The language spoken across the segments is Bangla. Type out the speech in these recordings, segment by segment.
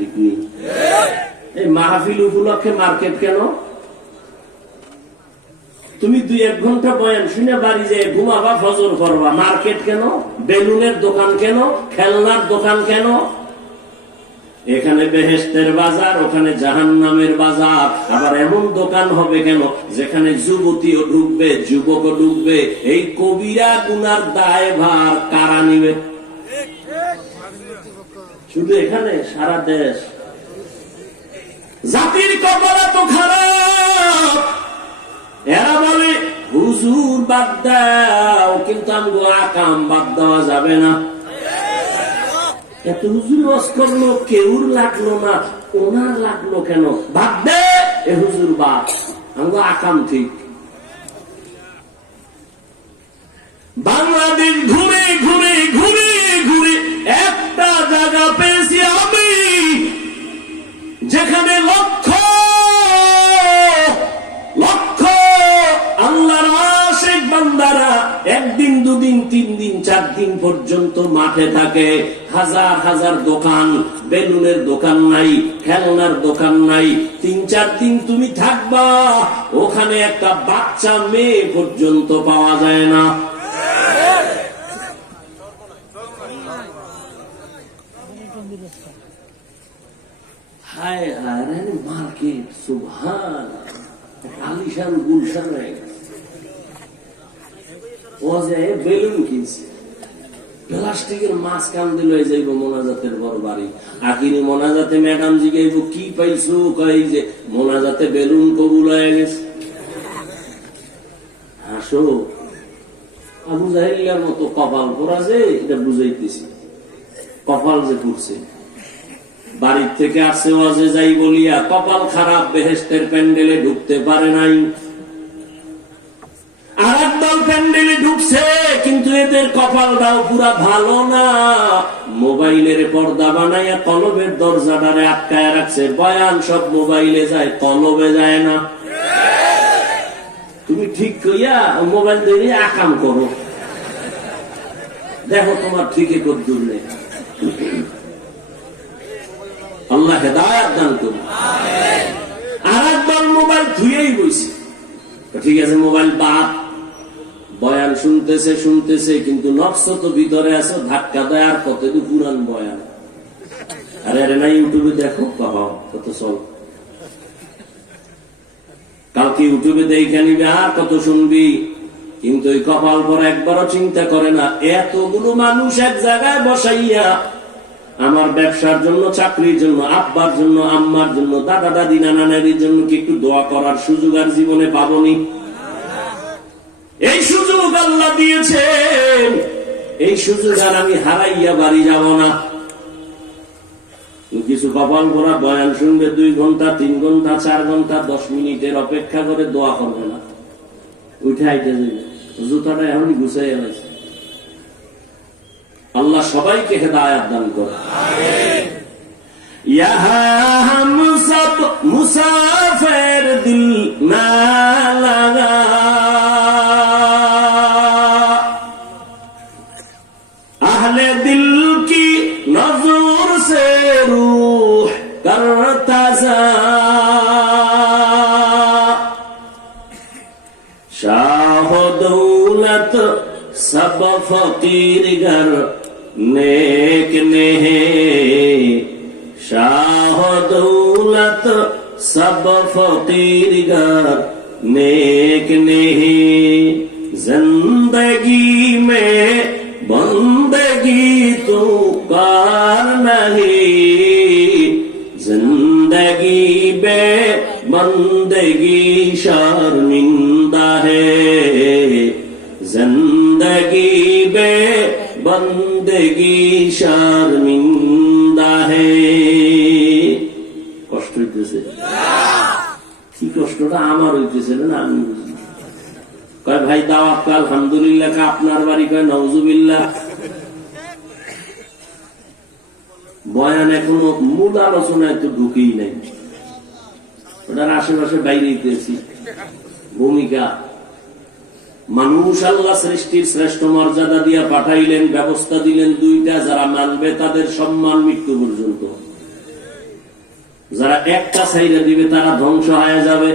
ঠিক নেই এই মাহফিল উপলক্ষে মার্কেট কেন? তুমি দুই এক ঘণ্টা বয়ান শুনে বাড়ি ঘুমাবা, ফজর করবা মার্কেট কেন? বেলুনের দোকান কেন? খেলনার দোকান কেন? এখানে বেহেস্তের বাজার, ওখানে জাহান নামের বাজার। আবার এমন দোকান হবে কেন? যেখানে যুবতীও ঢুকবে, যুবকও ঢুকবে। এই কবিরা গুনার দায় ভার কারা নিবে? শুধু এখানে, সারা দেশ। জাতির কপালা তো খারাপ। এরা বলে, হুজুর বাদ দাও। কিন্তু আমগো আকাম বাদ দেওয়া যাবে না। এত হুজুর ওয়াজ করল, কেউর লাগল না, ওনার লাগল কেন? বাদ দে, এ হুজুর বাদ। আমগো আকাম ঠিক। বাংলাদেশ ঘুরে ঘুরে ঘুরে ঘুরে একটা জায়গা পেয়েছি আমি, যেখানে লক্ষ লক্ষ আল্লাহর আশেক বান্দারা একদিন, দুদিন তিন দিন চার দিন পর্যন্ত মাঠে থাকে। হাজার হাজার দোকান, বেলুনের দোকান নাই, খেলনার দোকান নাই। তিন, চার দিন তুমি থাকবা, ওখানে একটা বাচ্চা মেয়ে পর্যন্ত পাওয়া যায় না। হায় হায় মার্কেট সুভান আলিশান গুলশান ও যে বেলুন কিনছে। প্লাস্টিকের মাছ যাইব মোনাজাতের বড় মোনাজাতে ম্যাডাম জিগাইব কি পাইছো? কই যে মোনাজাতে বেলুন কবুল হয়ে গেছে। হাসো আবু জাহিল্লার মতো কপাল পরা যে, এটা বুঝাইতেছি। কপাল যে পড়ছে। বাড়ির থেকে আসে ওয়াজে যাই বলিয়া কপাল খারাপ বেহেস্তের প্যান্ডেলে ঢুকতে পারে নাই। আর একদল প্যান্ডেলে ঢুকছে, কিন্তু এদের কপালটাও পুরা ভালো না। মোবাইলের পর্দা বানাইয়া দরজাটারে আটকায় রাখছে। বয়ান সব মোবাইলে যায় তলবে যায় না। তুমি ঠিক কইয়া মোবাইল দিয়ে আকাম করো। দেখো তোমার ঠিকই কদ্দুর নেই। আল্লাহ হেদায়াত দান করুন। আর একবার মোবাইল ধুয়েই বইছে। ঠিক আছে, মোবাইল বাদ বয়ান শুনতেছে শুনতেছে, কিন্তু নকশ তো ভিতরে আছে, ধাক্কা দেয় আর কত পুরান বয়ান। আরে আরে, না, ইউটিউবে দেখো কহ কত চল। কালকে ইউটিউবে দেখে নিবি, আর কত শুনবি। কিন্তু ওই কপাল পর একবারও চিন্তা করে না, এতগুলো মানুষ এক জায়গায় বসাইয়া আমার ব্যবসার জন্য, চাকরির জন্য, আব্বার জন্য, আম্মার জন্য, দাদা, দাদি, নানা নানির জন্য কি একটু দোয়া করার সুযোগ আর জীবনে পাবনি? এই সুযোগ আল্লাহ দিয়েছেন। এই সুযোগ আর আমি হারাইয়া বাড়ি যাব না। কিছু কপাল ভরা বয়ান শুনবে, দুই ঘণ্টা, তিন ঘণ্টা, চার ঘণ্টা, দশ মিনিটের অপেক্ষা করে দোয়া করবে না। উঠে আইতে যাবে জুতাটা এমনি গুছাইয়া রয়েছে আল্লাহ সবাইকে হেদায়াত দান করে মুসাফের দিল फकीर घर नेक ने शाह दौलत सब फकीर घर नेक ने जिंदगी में बंदगी तो कार नहीं जिंदगी बे बंदगी शर्मिंदा है जिंदगी বন্দেগি শর্মিন্দা হে। কষ্ট হইতেছে। কি কষ্টটা আমার হইতেছে না আমি কয়, ভাই, দাওয়াত আলহামদুলিল্লাহ আপনার বাড়ি কয় বয়ান এখনও মূল আলোচনায় তো ঢুকেই নাই। ওটার আশেপাশে বাইরে ভূমিকা মানুষ আল্লাহ সৃষ্টির শ্রেষ্ঠ মর্যাদা দিয়া পাঠাইলেন, ব্যবস্থা দিলেন দুইটা, যারা মানবে তাদের সম্মান মৃত্যু পর্যন্ত। যারা একটা সাইডে দিবে তারা ধ্বংস হয়ে যাবে।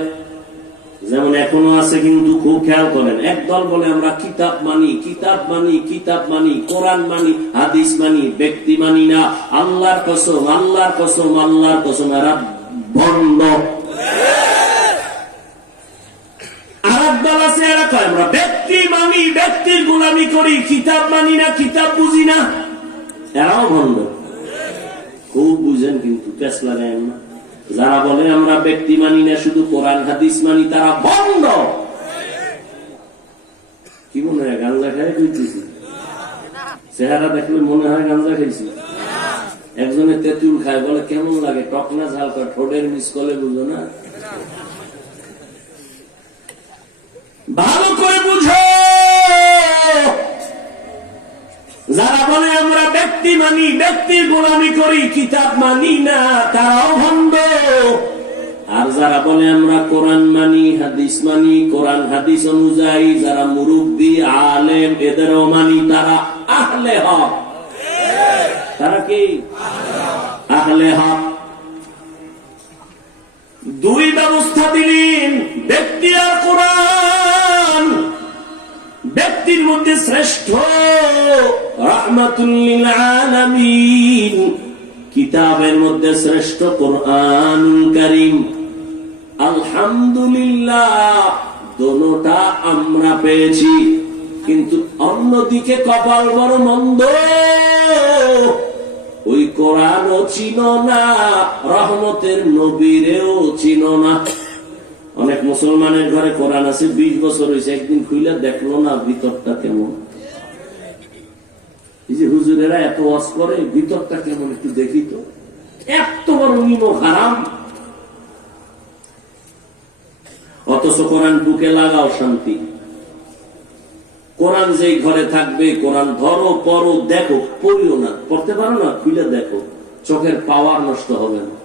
যেমন এখনও আছে কিন্তু খুব খেয়াল করেন, একদল বলে আমরা কিতাব মানি কিতাব মানি কিতাব মানি, কোরআন মানি, হাদিস মানি, ব্যক্তি মানি না। আল্লাহর কসম আল্লাহর কসম আল্লাহর কসম, এরা বন্ধ। যারা বলে আমরা ব্যক্তি মানি না, শুধু কোরআন, হাদিস মানি, তারা বন্ধ। কি মনে হয়, গাঞ্জা খাই কইতেছি? চেহারা দেখলে মনে হয় গাঞ্জা খাইছি। একজনে তেঁতুল খায়, বলে কেমন লাগে? টক না ঝাল ঠোঁটের মিস করলে বুঝো না? ভালো করে বুঝো। যারা বলে, আমরা ব্যক্তি মানি ব্যক্তির গোলামি করি, কিতাব মানি না, তারাও ভণ্ড। আর যারা বলে, আমরা কোরআন মানি, হাদিস মানি, কোরআন হাদিস অনুযায়ী যারা মুরব্বী, আলেম, এদেরও মানি, তারা আহলে হক। তারা কি? আহলে হক। দুই ব্যবস্থা দিলেন, ব্যক্তি আর কোরআন। ব্যক্তির মধ্যে শ্রেষ্ঠ রহমাতুল্লিল কিতাবের মধ্যে শ্রেষ্ঠ কোরআন করিম। আলহামদুলিল্লাহ, দোনোটা আমরা পেয়েছি। কিন্তু অন্যদিকে কপাল বড় মন্দ। ওই কোরআনও চিন না, রহমতের নবীরেও চিন না। অনেক মুসলমানের ঘরে কোরআন আছে, বিশ বছর হয়েছে একদিন খুইলে দেখল না ভিতরটা কেমন। এই যে হুজুরেরা এত ওয়াজ করে, ভিতরটা কেমন একটু দেখি তো। এত বড় হারাম। অথচ কোরআন বুকে লাগাও শান্তি। কোরআন যেই ঘরে থাকবে, কোরআন ধরো, পড়ো, দেখো, পড়িও না। পড়তে পারো না খুলে দেখো। চোখের পাওয়ার নষ্ট হবে না।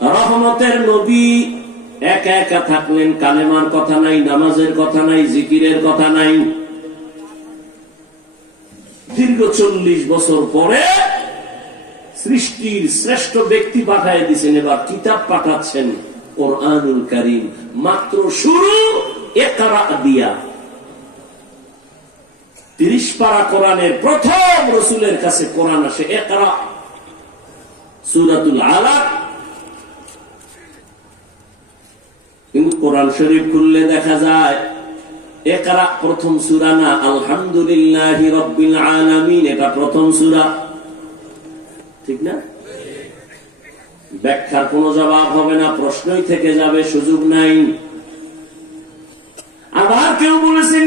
রহমতের নবী একা একা থাকলেন, কালেমার কথা নাই, নামাজের কথা নাই, জিকিরের কথা নাই। দীর্ঘ চল্লিশ বছর পরে সৃষ্টির শ্রেষ্ঠ ব্যক্তি পাঠায় দিচ্ছেন এবার কিতাব পাঠাচ্ছেন কোরআনুল করিম। মাত্র শুরু একরা দিয়া। তিরিশ পারা কোরআনের প্রথম রসুলের কাছে কোরআন আসে একরা সুরাতুল আলাক কিন্তু কোরআন শরীফ খুললে দেখা যায় একরা প্রথম সুরা না, আলহামদুলিল্লাহ রব্বিল আলামিন, এটা প্রথম সুরা। ঠিক না? ব্যাখ্যার কোনো জবাব হবে না, প্রশ্নই থেকে যাবে, সুযোগ নাই। আবার কেউ বলেছেন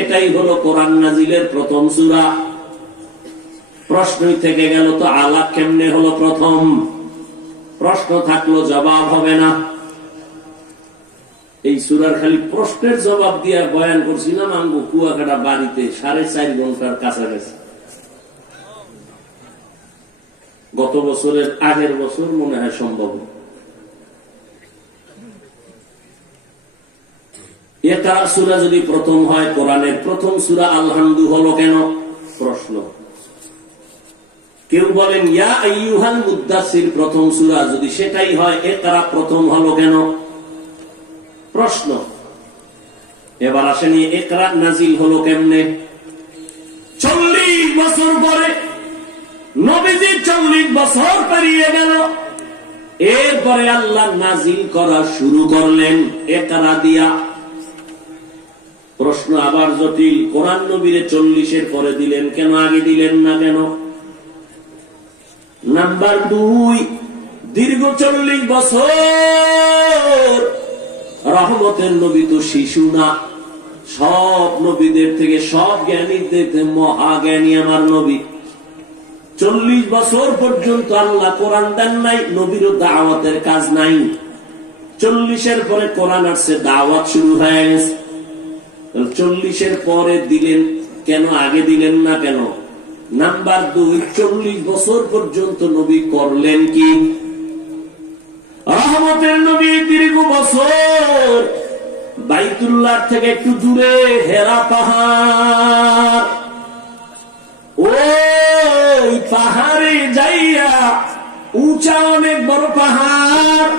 এটাই হলো কোরআন নাজিলের প্রথম সূরা। প্রশ্নই থেকে গেল তো আলাপ কেমনে হলো প্রথম? প্রশ্ন থাকল, জবাব হবে না। এই সুরার খালি প্রশ্নের জবাব দিয়া বয়ান করছিলাম, আঙ্গু কুয়াকাটা বাড়িতে সাড়ে চার ঘণ্টার কাছাকাছি। গত বছরের আগের বছর মনে হয় সম্ভব। এটা সুরা যদি প্রথম হয়, কোরআনের প্রথম সুরা আলহামদু হলো কেন? প্রশ্ন। কেউ বলেন, ইয়া মুদ্দাসির প্রথম সুরা, যদি সেটাই হয় একরা প্রথম হলো কেন? প্রশ্ন। এবার আসেনি একরা নাজিল হলো কেমনে? চল্লিশ বছর পরে নবীজি চল্লিশ বছর পেরিয়ে গেল। এরপরে আল্লাহ নাজিল করা শুরু করলেন একরা দিয়া। প্রশ্ন আবার জটিল। কোরআন নবীরে চল্লিশের পরে দিলেন কেন, আগে দিলেন না কেন? নাম্বার দুই, দীর্ঘ চল্লিশ বছর রহমতের নবী তো শিশু না। সব নবীদের থেকে, সব জ্ঞানীদের মহাজ্ঞানী আমার নবী। চল্লিশ বছর পর্যন্ত আল্লাহ কোরআন দেন নাই নবীর দাওয়াতের কাজ নাই। চল্লিশের পরে কোরআন আসছে, দাওয়াত শুরু হয়ে গেছে। চল্লিশের পরে দিলেন, কেন আগে দিলেন না কেন? নাম্বার দুই, চল্লিশ বছর পর্যন্ত নবী করলেন কি? রহমতের নবী দীর্ঘ বছর বাইতুল্লাহ থেকে একটু দূরে, হেরা পাহাড়। ওই পাহাড়ে যাইয়া উঁচা অনেক বড় পাহাড়।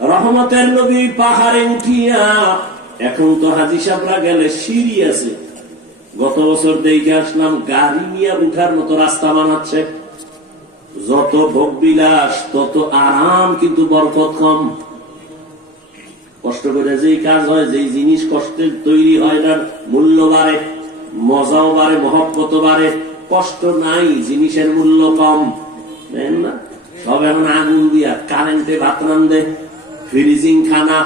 রহমতের নবী পাহাড়ে উঠিয়া, এখন তো হাজি সাহরা গেলে সিঁড়ি আছে। গত বছর দেখে আসলাম, গাড়ি নিয়ে উঠার মতো রাস্তা বানাচ্ছে। যত ভোগ বিলাস তত আরাম কিন্তু বরকত কম। কষ্ট করে যেই কাজ হয়, যেই জিনিস কষ্টের তৈরি হয়, তার মূল্য বাড়ে, মজাও বাড়ে মহব্বত বাড়ে। কষ্ট নাই, জিনিসের মূল্য কম। না? সব এখন আগুন দিয়া কারেন্টে ভাত রান্ধে ফ্রিজিং খানা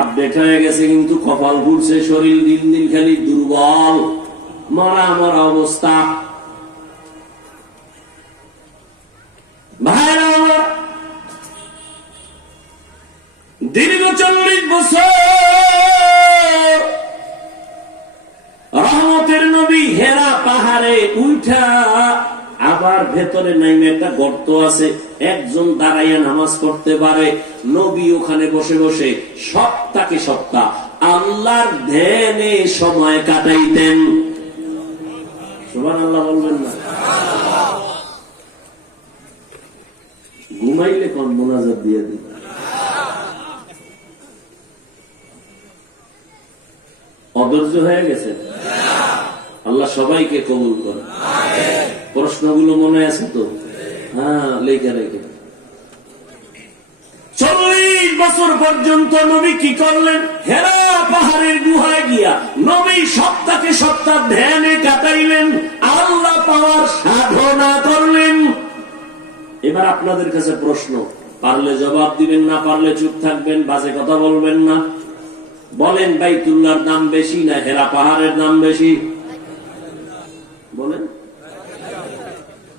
আপডেট হয়ে গেছে কিন্তু কপাল ঘুরছে, শরীর দিন দিন খালি দুর্বল। মরা মরা অবস্থা। দীর্ঘ চল্লিশ বছর রহমতের নবী হেরা পাহাড়ে উঠা আবার ভেতরে নাইমে একটা গর্ত আছে। একজন দাঁড়াইয়া নামাজ পড়তে পারে। নবী ওখানে বসে বসে সপ্তাহে সপ্তাহ আল্লাহর ধ্যানে সময় কাটাইতেন। সোমান ঘুমাইলে কোন মোনাজাত দিয়ে দিন অধৈর্য হয়ে গেছে? আল্লাহ সবাইকে কবুল করে। প্রশ্নগুলো মনে আছে তো? হ্যাঁ লেখা রেখে চল্লিশ বছর পর্যন্ত নবী কি করলেন? হেরা পাহাড়ের গুহায় গিয়া নবী সপ্তাহে সপ্তাহ ধ্যানে কাটাইলেন, আল্লাহ পাওয়ার সাধনা করলেন। এবার আপনাদের কাছে প্রশ্ন, পারলে জবাব দিবেন না, পারলে চুপ থাকবেন, বাজে কথা বলবেন না? বলেন ভাই বাইতুল্লাহর দাম বেশি না হেরা পাহাড়ের দাম বেশি বলেন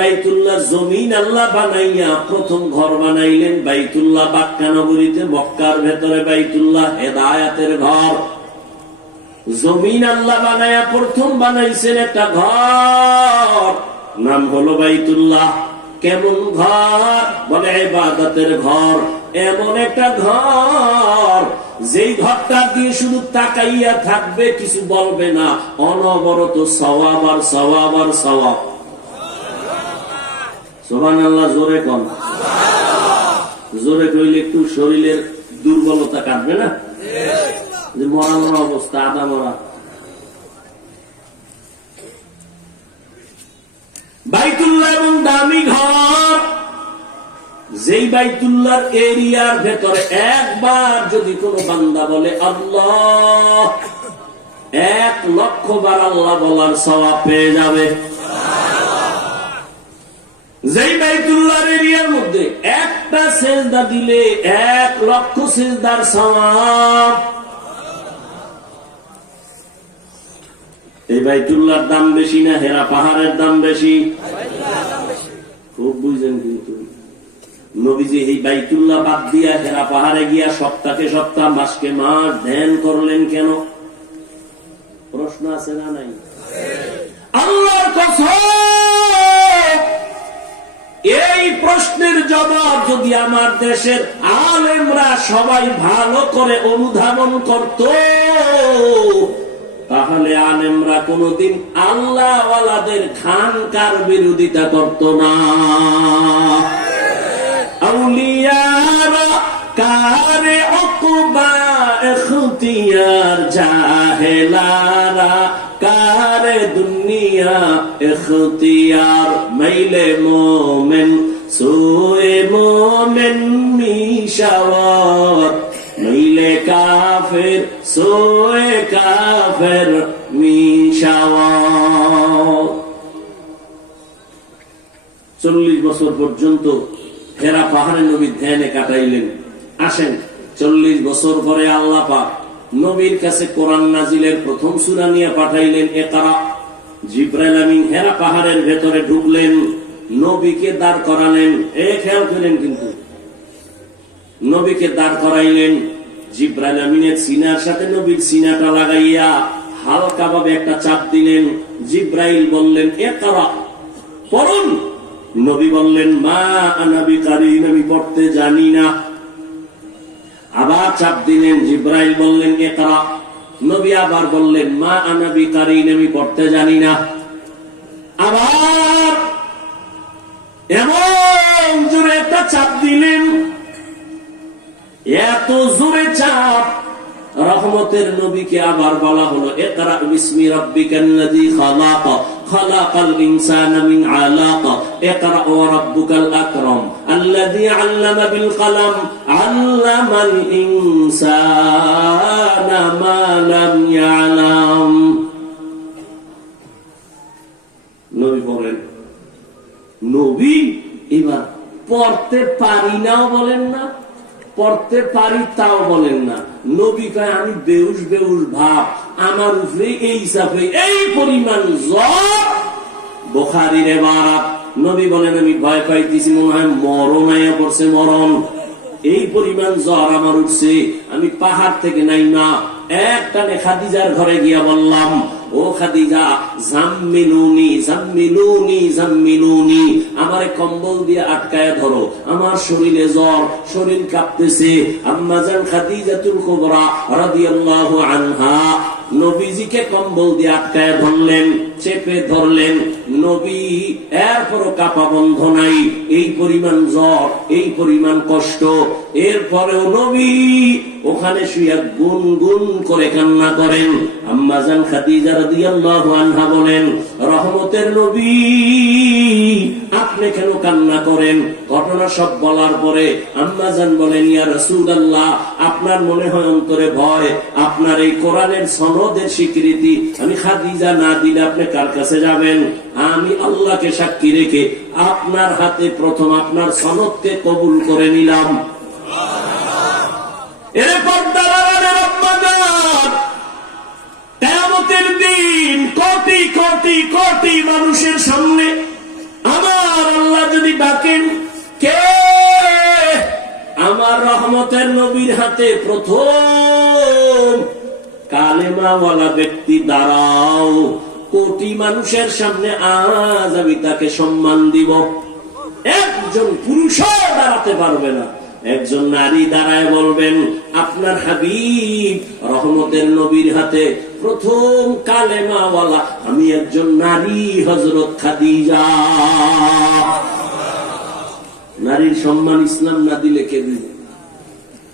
বাইতুল্লাহ জমিন আল্লাহ বানাইয়া প্রথম ঘর বানাইলেন বাইতুল্লাহ বাক্কা নগরীতে, মক্কার ভেতরে বাইতুল্লাহ হেদায়াতের ঘর। জমিন আল্লাহ বানাইয়া প্রথম বানাইছেন একটা ঘর, নাম হলো বাইতুল্লাহ। কেমন ঘর? বলে বাদাতের ঘর। এমন একটা ঘর, যেই ঘরটা দিয়ে শুধু তাকাইয়া থাকবে, কিছু বলবে না। অনবরত সওয়াব আর সওয়াব আর সওয়াব। সোহান আল্লাহ জোরে কন। জোরে কইলে একটু শরীরের দুর্বলতা কাটবে না? যে মরা মরা অবস্থা আদা মরা। বাইতুল্লাহ এবং দামি ঘর। যেই বাইতুল্লাহর এরিয়ার ভেতরে একবার যদি কোন বান্দা বলে আল্লাহ এক লক্ষ বার আল্লাহ বলার সওয়াব পেয়ে যাবে। যেই বাইতুল্লাহর এরিয়ার মধ্যে একটা সেজদা দিলে এক লক্ষ সেজদার সওয়াব। এই বাইতুল্লাহর দাম বেশি না হেরা পাহাড়ের দাম বেশি। খুব বুঝলেন কিন্তু। নবীজি এই বাইতুল্লাহ বাদ দিয়া হেরা পাহাড়ে গিয়া সপ্তাহে সপ্তাহ মাসকে মাস ধ্যান করলেন কেন? প্রশ্ন আছে না নাই? আল্লাহর কসম! এই প্রশ্নের জবাব যদি আমার দেশের আলেমরা সবাই ভালো করে অনুধাবন করত, তাহলে আলেমরা কোনদিন আল্লাহওয়ালাদের খানকার বিরোধিতা করত না। কারে অকুবা এখতিয়ার জাহেলারা কারে দুনিয়া এখতিয়ার মাইলে মোমেন, সোয়ে মোমেন মিশাওয়ার মাইলে কাফের, সোয়ে কাফের মিশাওয়ার চল্লিশ বছর পর্যন্ত হেরা পাহাড়ে নবী ধ্যানে কাটাইলেন। আসেন, চল্লিশ বছর পরে আল্লাহ পাক নবীর কাছে কোরআন নাজিলের প্রথম সুরা নিয়ে পাঠাইলেন একারা জিব্রাইল আমিন হেরা পাহাড়ের ভেতরে ঢুকলেন, নবীকে দাঁড় করালেন। এ খেয়াল করেন কিন্তু। নবীকে দাঁড় করাইলেন, জিব্রাইল আমিনের সিনার সাথে নবীর সিনাটা লাগাইয়া হালকা ভাবে একটা চাপ দিলেন। জিব্রাইল বললেন এ তারা পড়ুন। নবী বললেন, মা আনাবি কারিন আমি পড়তে জানি না। আবার চাপ দিলেন, জিব্রাইল বললেন, এ তারা, নবী আবার বললেন, মা আনাবি কারিন আমি পড়তে জানি না। আবার এমন জোরে একটা চাপ দিলেন, এত জোরে চাপ, রহমতের নবীকে আবার বলা হলো একরা বিসমি রাব্বিকাল্লাযী এবার পড়তে পারি নাও বলেন না, পড়তে পারি তাও বলেন না। নবী কয়, আমি বেউস বেউস ভাব। আমার উপরে এই হিসাবে, এই পরিমাণ জ্বর। বোখারির এবার নবী বলেন, আমি ভয় পাইতেছি, মনে হয় মরণ পড়ছে, মরণ। এই পরিমাণ জ্বর আমার উঠছে, আমি পাহাড় থেকে নাই না একটানে খাদিজার ঘরে গিয়া বললাম, ও খাদিজা, জাম্মিলুনি জাম্মিলুনি জাম্মিলুনি, আমারে কম্বল দিয়ে আটকায় ধরো, আমার শরীরে জ্বর, শরীর কাঁপতেছে। আম্মাজান খাদিজাতুল কুবরা রাদিয়াল্লাহু আনহা নবীজিকে কম্বল দিয়ে আটকায় ধরলেন চেপে ধরলেন নবী, এরপরও কাপা বন্ধ নাই। এই পরিমাণ জ্বর, এই পরিমাণ কষ্ট, এরপরেও নবী ওখানে শুয়ে গুন গুন করে কান্না করেন। আম্মাজান খাদিজা আনহা বলেন, রহমতের নবী, আপনি কেন কান্না করেন? ঘটনা সব বলার পরে আম্মাজান বলেন, ইয়া রাসূলুল্লাহ, আপনার মনে হয় অন্তরে ভয়। আপনার এই কোরআনের সনদের স্বীকৃতি আমি খাদিজা না দিলে আপনি কার কাছে যাবেন? আমি আল্লাহকে সাক্ষী রেখে আপনার হাতে প্রথম আপনার সনদকে কবুল করে নিলাম। কোটি কোটি কোটি মানুষের সামনে আমার আল্লাহ যদি ডাকেন, কে? আমার রহমতের নবীর হাতে প্রথম কালেমাওয়ালা ব্যক্তি দাঁড়াও। কোটি মানুষের সামনে আজ আমি তাকে সম্মান দিব। একজন পুরুষও দাঁড়াতে পারবে না। একজন নারী দাঁড়ায় বলবেন, আপনার হাবিব রহমতের নবীর হাতে প্রথম কালেমাওয়ালা, আমি একজন নারী হজরত খাদিজা। নারীর সম্মান ইসলাম না দিলে কে দিবে?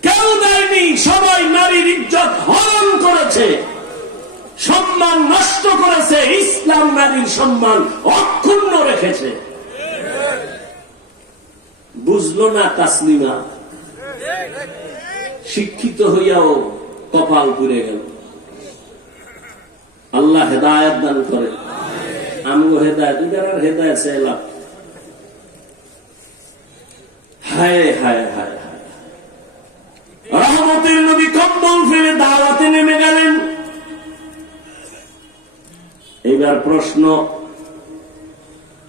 কেউ দেয়নি, সবাই নারীর ইজ্জত হরণ করেছে সম্মান নষ্ট করেছে ইসলাম নারীর সম্মান অক্ষুণ্ণ রেখেছে। বুঝলো না তাসলিমা? শিক্ষিত হইয়াও কপাল পুড়ে গেল। আল্লাহ হেদায়ত দান করে। আমিও হেদায়ত আর হেদায়ত চাইলাম হায় হায় হায় হায়। রহমতের নবী কম্বল ফেলে দাওয়াতে নেমে গেলেন। এবার প্রশ্ন,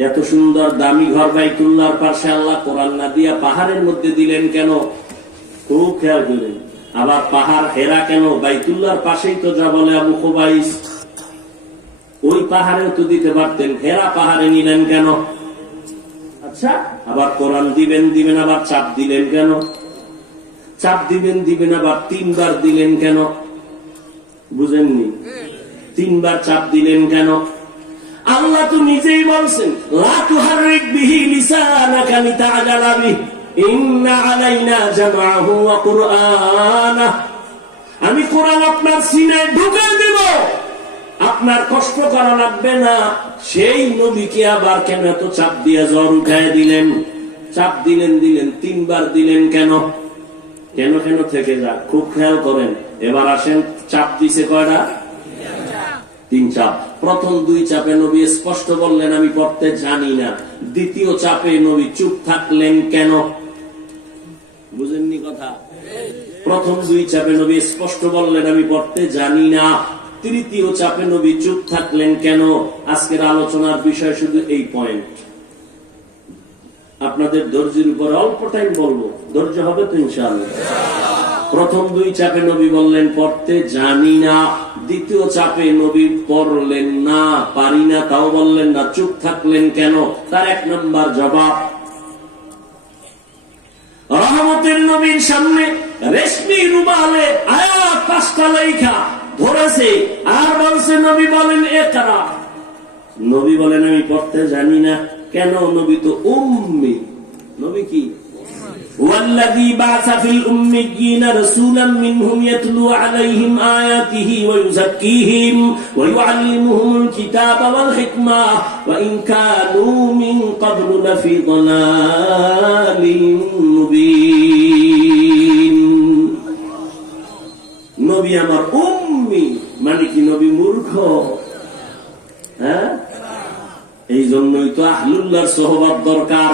এত সুন্দর দামি ঘর বাইতুল্লাহর পাশে আল্লাহ কোরআন না দিয়া পাহাড়ের মধ্যে দিলেন কেন? খুব খেয়াল করেন। আবার পাহাড় হেরা কেন? বাইতুল্লাহর পাশেই তো যা বলে আবু ওই পাহাড়েও তো দিতে পারতেন। হেরা পাহাড়ে নিলেন কেন? আচ্ছা আবার কোরআন দিবেন দিবেন, আবার চাপ দিলেন কেন? চাপ দিবেন দিবেন, আবার তিনবার দিলেন কেন? বুঝেননি? তিনবার চাপ দিলেন কেন? আল্লাহ তো নিজেই বলছেন আমি কোরআন আপনার সিনায় ঢুকে দেব। আপনার কষ্ট করা লাগবে না। সেই নবীকে আবার কেন এত চাপ দিয়ে জ্বর উঠায় দিলেন? চাপ দিলেন দিলেন, তিনবার দিলেন কেন? কেন কেন থেকে যাক? খুব খেয়াল করেন। এবার আসেন, চাপ দিছে কয়টা? তিন চাপ। প্রথম দুই চাপে নবী স্পষ্ট বললেন, আমি পড়তে জানি না। দ্বিতীয় চাপে নবী চুপ থাকলেন কেন? বুঝেননি কথা? প্রথম দুই চাপে নবী স্পষ্ট বললেন, আমি পড়তে জানি না। তৃতীয় চাপে নবী চুপ থাকলেন কেন? আজকের আলোচনার বিষয় শুধু এই পয়েন্ট আপনাদের ধৈর্যের উপর অল্প টাইম বলব। ধৈর্য হবে তো ইনশাআল্লাহ। প্রথম দুই চাপে নবী বললেন, পড়তে জানি না। দ্বিতীয় চাপে নবী পড়লেন না, পারি না, তাও বললেন না, চুপ থাকলেন কেন? তার এক নম্বর জবাব, রহমতের নবীর সামনে রেশমি রুবালে আয়াত পাঁচটা লেখা ধরেছে। আর বলছে, নবী বলেন, একরা। নবী বলেন, আমি পড়তে জানি না। কেন? নবী তো উম্মি। নবী কি? والذي بعث في الأميين رسولا منهم يتلو عليهم آياته ويزكيهم ويعلمهم الكتاب والحكمة وإن كانوا من قبل لفي ضلال مبين নবী আমার উম্মি মানে কি নবী মূর্খ হ্যাঁ এই জন্যই তো আহলুল্লাহর সহবাদ দরকার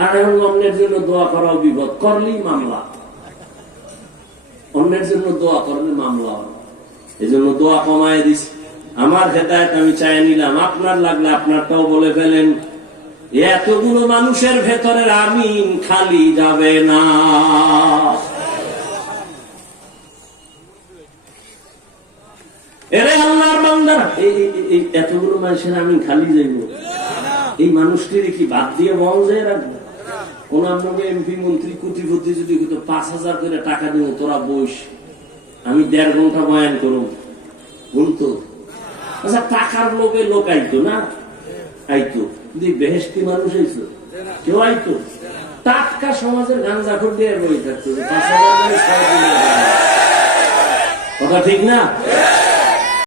আর এখন অন্যের জন্য দোয়া করাও বিপদ। করলেই মামলা। অন্যের জন্য দোয়া করলে মামলা এই জন্য দোয়া কমায় দিস আমার হেদায়ত আমি চাই নিলাম। আপনার লাগলে আপনারটাও বলে ফেলেন। এতগুলো মানুষের ভেতরের আমিন খালি যাবে না। এরে আল্লাহর বান্দারা এতগুলো মানুষের আমিন খালি যাইব। এই মানুষটির কি বাদ দিয়ে বল যায় রাখব? আমি দেড় ঘণ্টা বয়ান করব আচ্ছা টাকার লোভে লোক আইতো না? আইতো। কিন্তু বেহেস্তি মানুষ আইতো কেউ আইতো? টাটকা সমাজের গাঞ্জা খোর দিয়ে বই থাকতো পাঁচ হয়। কথা ঠিক না?